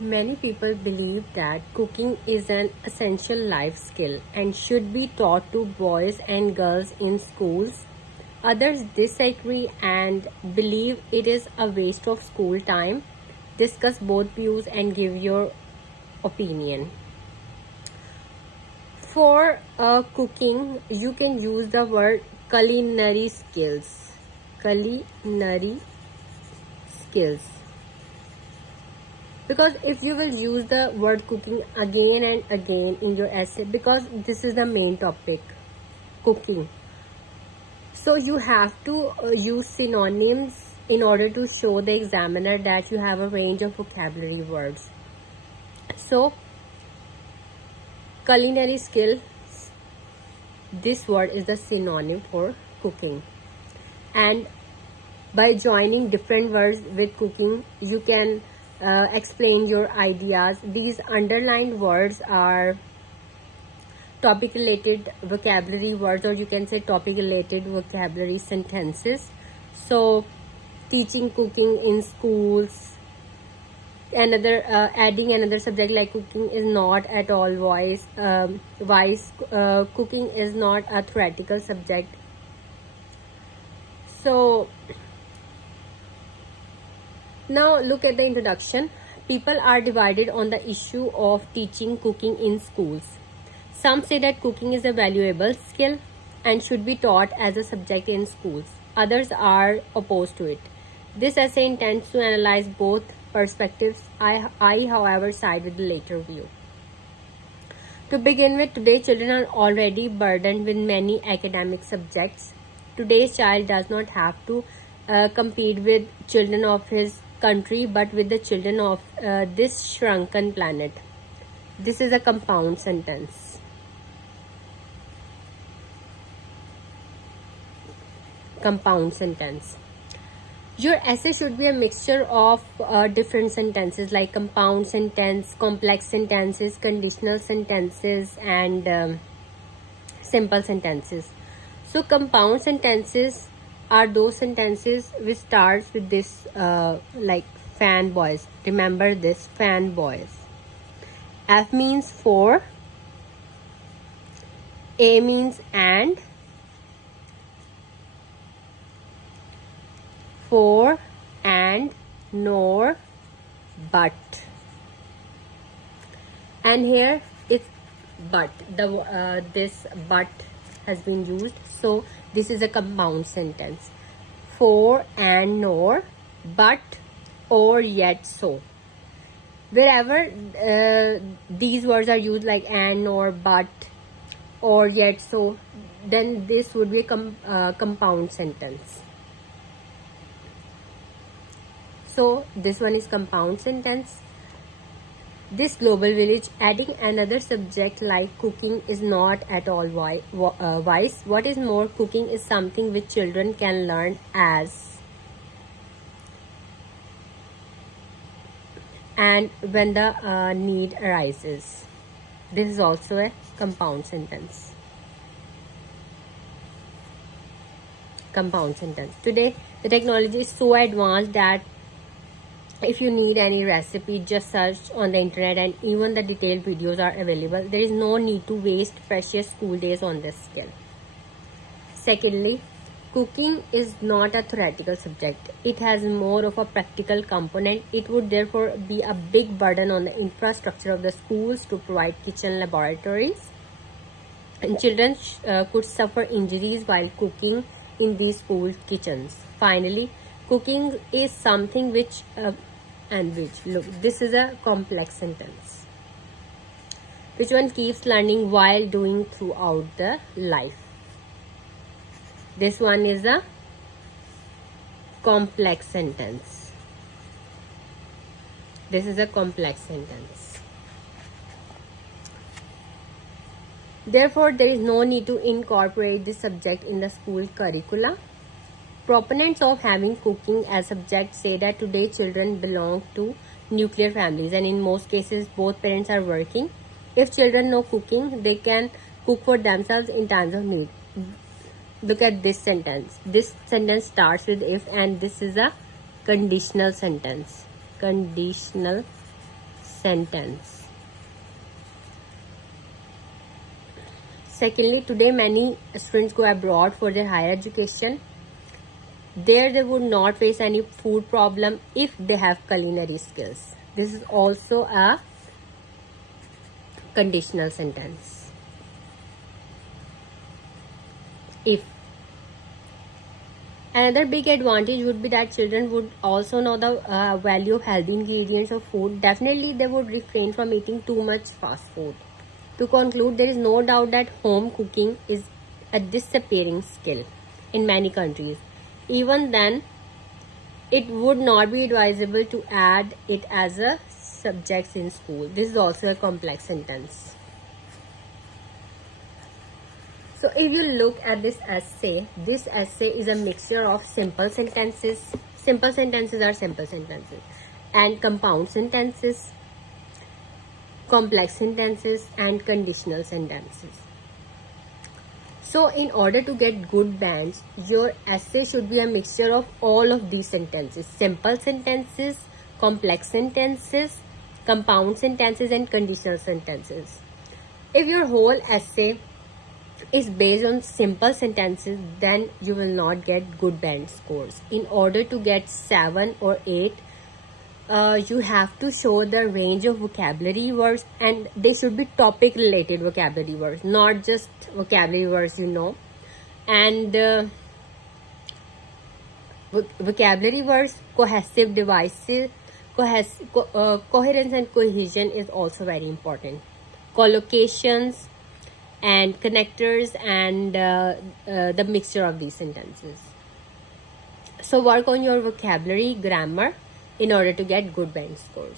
Many people believe that cooking is an essential life skill and should be taught to boys and girls in schools. Others disagree and believe it is a waste of school time. Discuss both views and give your opinion. For cooking, you can use the word culinary skills. Culinary skills. Because if you will use the word cooking again and again in your essay, because this is the main topic, cooking, so you have to use synonyms in order to show the examiner that you have a range of vocabulary words. So culinary skill, this word is the synonym for cooking, and by joining different words with cooking, you can explain your ideas. These underlined words are topic related vocabulary words, or you can say topic related vocabulary sentences. So teaching cooking in schools, adding another subject like cooking is not at all wise. Cooking is not a theoretical subject. So now look at the introduction. People are divided on the issue of teaching cooking in schools. Some say that cooking is a valuable skill and should be taught as a subject in schools. Others are opposed to it. This essay intends to analyze both perspectives. I however, side with the later view. To begin with, today children are already burdened with many academic subjects. Today's child does not have to compete with children of his country, but with the children of this shrunken planet. This is a compound sentence. Compound sentence. Your essay should be a mixture of different sentences like compound sentence, complex sentences, conditional sentences, and simple sentences. So compound sentences are those sentences which starts with this like fanboys. Remember this, fanboys. F means for, A means and, for and, nor, but. And here it's but. This but has been used, so this is a compound sentence. For and nor, but, or yet so. Wherever these words are used like and, nor, but, or yet so, then this would be a compound sentence. So this one is compound sentence. This global village, adding another subject like cooking is not at all wise. What is more, cooking is something which children can learn as and when the need arises. This is also a compound sentence. Compound sentence. Today, the technology is so advanced that if you need any recipe, just search on the internet and even the detailed videos are available. There is no need to waste precious school days on this skill. Secondly, cooking is not a theoretical subject. It has more of a practical component. It would therefore be a big burden on the infrastructure of the schools to provide kitchen laboratories. And children could suffer injuries while cooking in these school kitchens. Finally, cooking is something which look, this is a complex sentence which one keeps learning while doing throughout the life. This one is a complex sentence. This is a complex sentence. Therefore, there is no need to incorporate this subject in the school curricula. Proponents of having cooking as subject say that today children belong to nuclear families and in most cases both parents are working. If children know cooking, they can cook for themselves in times of need. Look at this sentence. This sentence starts with if and this is a conditional sentence. Conditional sentence. Secondly, today many students go abroad for their higher education. There they would not face any food problem if they have culinary skills. This is also a conditional sentence. If. Another big advantage would be that children would also know the value of healthy ingredients of food. Definitely they would refrain from eating too much fast food. To conclude, there is no doubt that home cooking is a disappearing skill in many countries. Even then, it would not be advisable to add it as a subject in school. This is also a complex sentence. So if you look at this essay is a mixture of simple sentences. Simple sentences are simple sentences, and compound sentences, complex sentences, and conditional sentences. So in order to get good bands, your essay should be a mixture of all of these sentences: simple sentences, complex sentences, compound sentences, and conditional sentences. If your whole essay is based on simple sentences, then you will not get good band scores. In order to get 7 or 8, you have to show the range of vocabulary words, and they should be topic related vocabulary words, not just vocabulary words and vocabulary words, cohesive devices, coherence and cohesion is also very important. Collocations and connectors and the mixture of these sentences. So work on your vocabulary, grammar in order to get good band scores.